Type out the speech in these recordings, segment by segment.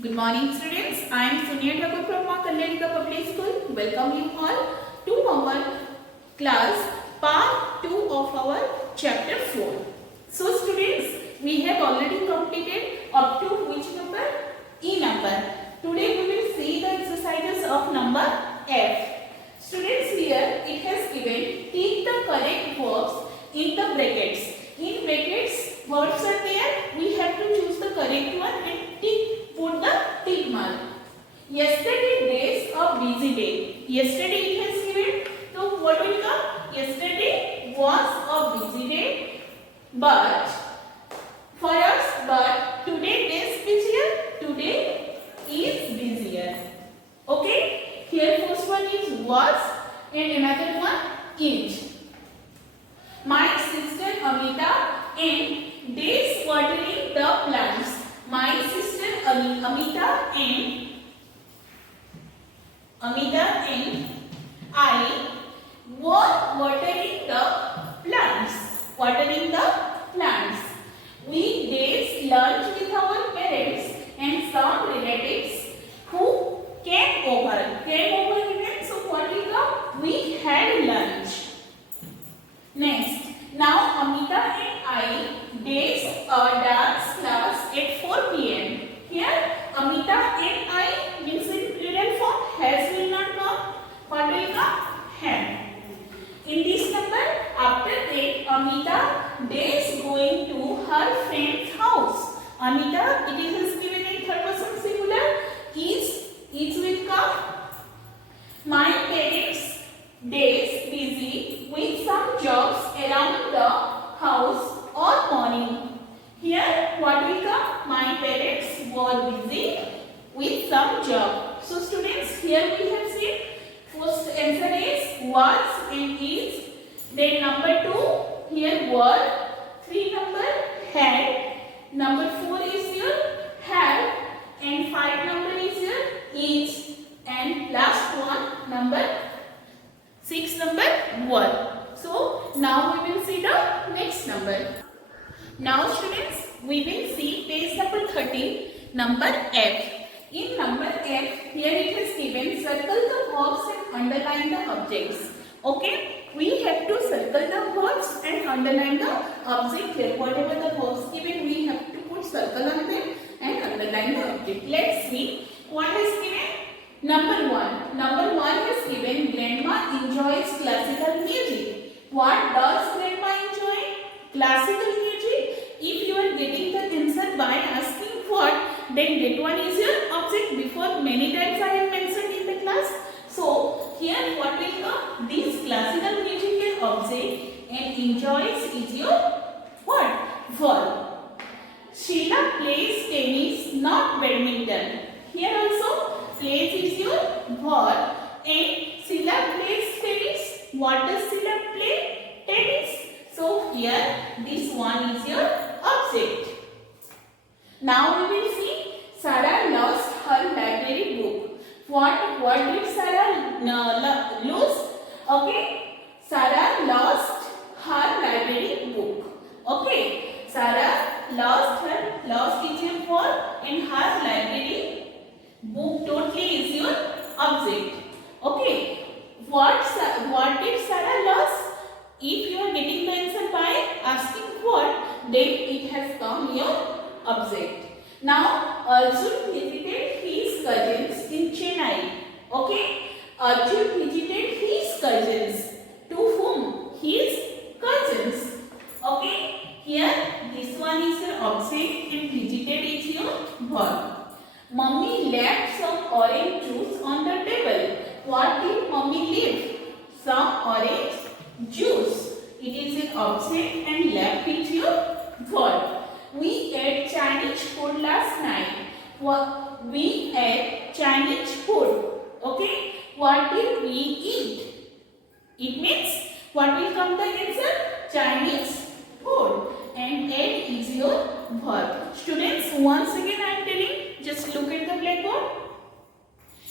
Good morning students. I am Sonia Thakur from Maa Kalyanika Public School. Welcome you all to our class part 2 of our chapter 4. So students, we have already completed up to which number? E number. Today we will see the exercises of number F. Students, here it has given tick the correct verbs in the brackets. In brackets, words are there. We have to choose the correct one and put the tick mark. Yesterday days a busy day. Yesterday it has given. So what will come? Yesterday was a busy day. But for us, but today is busier. Today is busier. Okay. Here first one is was and another one is. My sister Amita and days watering the plants. My sister Amita and I were watering the plants. We days lunch with our parents and some relatives who came over. So what is the? We had lunch. Next, now Amita and I days a dance class at 4 p.m. Here, Amita and I means in plural form. Has will not come. What will come? Have. In this number, after that, Amita days going to her friend's house. Amita, it is given in third person singular. Is will come. My parents days busy with some jobs around the house all morning. Here what will come? My parents were busy with some job. So students, here we have seen first answer is was and is. Then number 2 here were. 3 number had. Number 4 is your have. And 5 number is your is. And last one number 6 number were. So now we will see the next number. Now students, we will see page number 13, number F. In number F, here it is given circle the verbs and underline the objects. Okay, we have to circle the verbs and underline the object here. Whatever the verbs given, we have to put circle on them and underline the object. Let's see what is given. Number 1. Number 1 is given grandma enjoys classical music. What does grandma enjoy? Classical music. If you are getting the answer by asking what, then that one is your object. Before many times I have mentioned in the class. So here what will come? This classical music is object and enjoys is your what? Verb. Sheila plays tennis, not badminton. Here also plays is your verb and Sheila plays tennis. What does Sheila play? Tennis. So here this one is your object. Now we will see Sarah lost her library book. What did Sarah lose? Okay. Sarah lost her library book. Okay. Sarah lost is your verb and her library book totally is your object. Okay. What did Sarah lose? If you are getting the answer by asking what, then it has come your object. Now Arjun visited his cousins in Chennai. Okay. Arjun visited his cousins. To whom? His cousins. Okay. Here this one is your object and visited is your verb. Mummy left some orange juice on the table. What did mummy leave? Some orange juice. It is an object and left is your verb. We ate Chinese food last night. We ate Chinese food. Okay. What did we eat? It means what will come the answer? Chinese food. And ate is your verb. Students, once again I am telling, just look at the blackboard.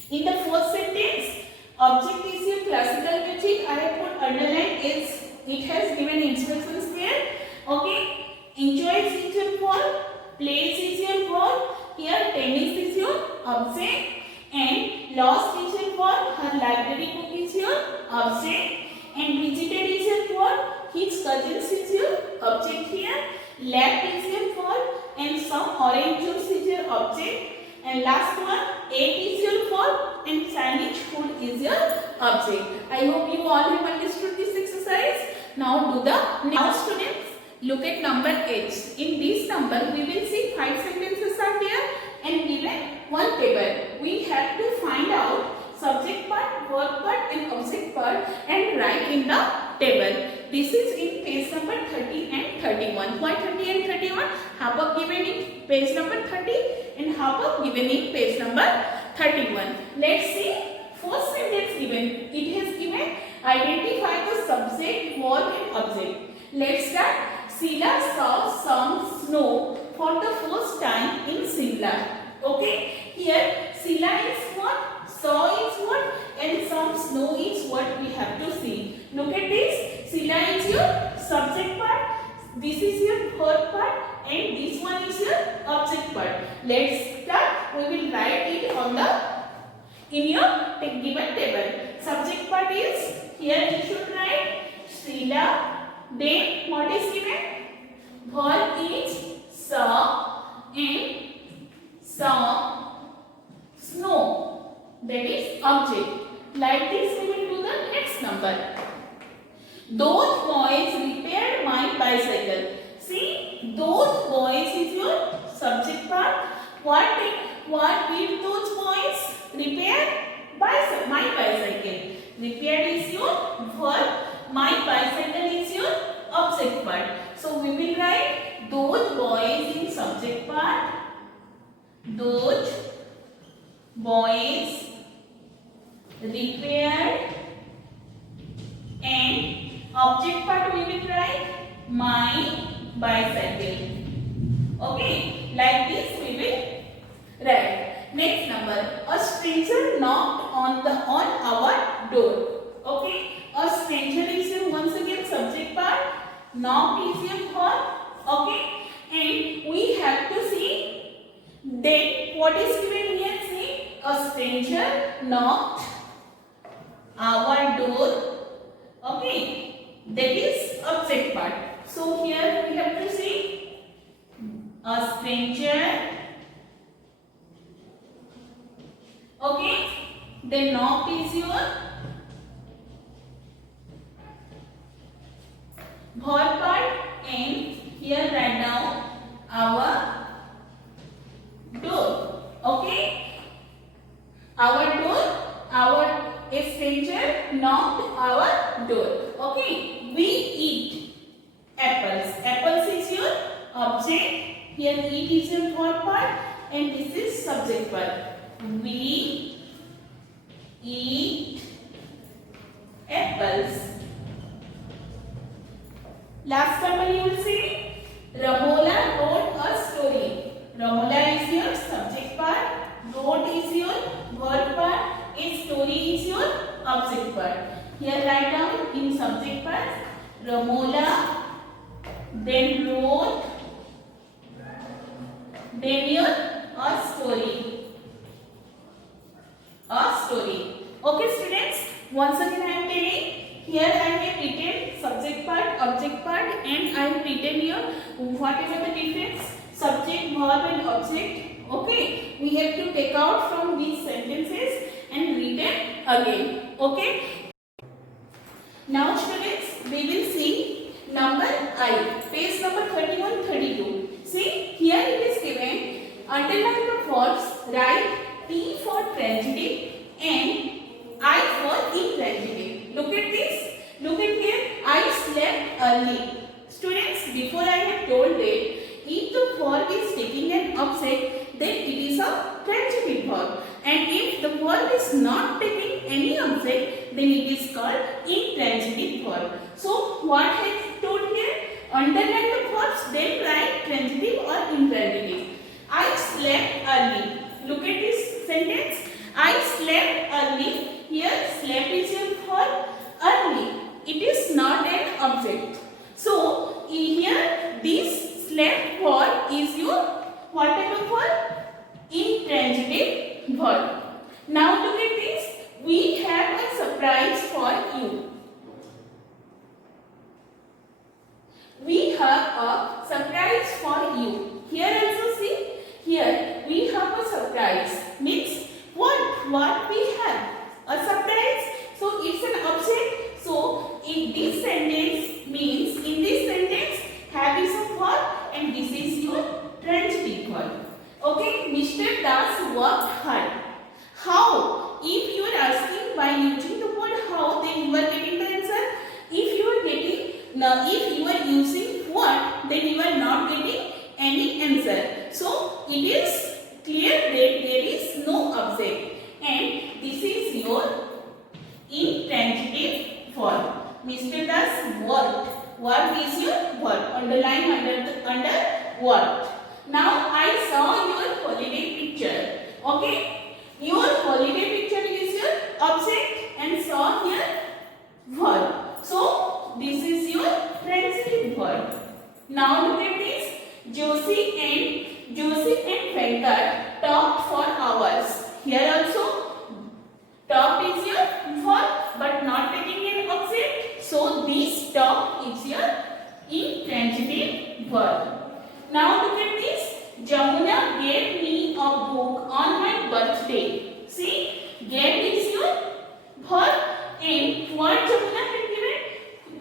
In the first sentence, object is your classical music. I have put underline is. It has given instructions there. Okay. Enjoys is your verb. Plays is your verb. Here tennis is your object, and lost is your for her library book is your object, and visited is your for his cousins is your object here, left is your for and some orange juice is your object, and last one ate is your for and sandwich food is your object. I hope you all have understood this exercise. Now do the now students look at number 8. In this number we will see 5 sentences are there and given one table. We have to find out subject part, verb part and object part and write in the table. This is in page number 30 and 31. Why 30 and 31? Half of given in page number 30 and half of given in page number 31. Let's see. First sentence given. It has given identify the subject, verb and object. Let's start. Sheila saw some snow for the first time in Shimla. Okay. Here Sheila is what? Saw is what? And some snow is what we have to see. Look at this. Sheila is your subject part. This is your verb part. And this one is your object part. Let's start. We will write it on the in your given table. Subject part is here you should write Sheila. Then what is given? Verb is saw and saw snow. That is object. Like this we will do the next number. Those boys repaired my bicycle. See, those boys is your subject part. What did those boys repair? Bicycle. My bicycle. Repaired is your verb. My bicycle is your object part. So we will write those boys in subject part. Those boys repaired, and object part we will write my bicycle. Okay, like this we will write. Next number. A stranger knocked on our door. Okay, a stranger is your once again subject part. Knocked is your verb. Okay, and we have to see then what is given here. See, a stranger knocked our door. Okay, that is object part. So here we have to see a stranger. Okay, then knocked is your verb part, and here write down our door. Okay, our door, a stranger knocked our door. Okay, we eat apples. Apples is your object. Here eat is your verb part and this is subject part. We eat apples. Last number you will see. Ramola wrote a story. Ramola is your subject part. Wrote is your verb part. A story is your object part. Here write down in subject part. Ramola, then wrote, then your a story. A story. Okay students, once again I am telling. Here I have written subject part, object part, and I have written here whatever the difference subject, verb and object. Okay, we have to take out from these sentences and written again. Okay. Now students, we will see number I, page number 31, 32. See, here it is given, underline the verbs, write T for tragedy and I for intransigent. Look at this. Look at here. I slept early. Students, before I have told that if the verb is taking an object, then it is a transitive verb. And if the verb is not taking any object, then it is called intransitive verb. So, what has told here? Underline the verbs, then write transitive or intransitive. I slept early. Look at this sentence. I slept early. Here, slept is your verb. Early. It is not an object. So, here this slept verb is your what type of verb? Intransitive verb. Now look at this. We have a surprise for you. We have a surprise for you. Here also see. Here we have a surprise. Means what we have? A surprise. So it's an object. So in this sentence means in this sentence have is a verb and this is your transitive verb. Okay, Mr. Das worked hard. How? If you are asking by using the word how, then you are getting the answer. If you are using what, then you are not getting any answer. So it is clear that there is no object, and this is your intransitive verb. Mr. Das worked. Work is your verb. Underline under worked. Now I saw your holiday picture. Okay, your holiday picture is your object and saw here verb. So this is your transitive verb. Now look at this. Josie and Venkat talked for hours. Here also talked is your verb but not taking an object. So this talk is your intransitive verb. Now look at this. Jamuna gave me a book on my birthday. See, gave is your verb and what Jamuna had given?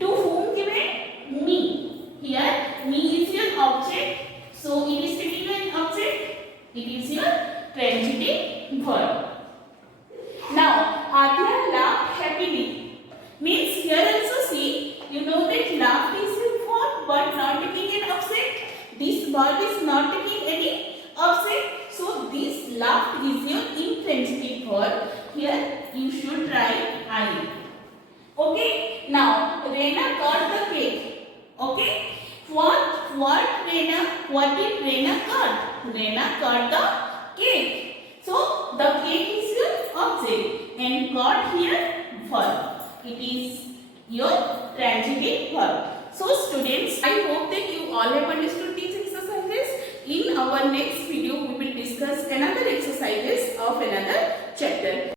To whom given? Me. Here me is your object. So it is taking an object. It is your transitive verb. Now Adya laughed happily. Means here also see, you know that laughed is your verb but not taking an object. This verb is not taking any object. So this laughed is your intransitive verb. Here you should write I. Okay. Now Rena got the cake. Okay. What did Rena got? Rena got the cake. So the cake is your object and got here verb. It is your transitive verb. So students, I hope that you all have understood these exercises. In our next video, we will discuss another exercises of another chapter.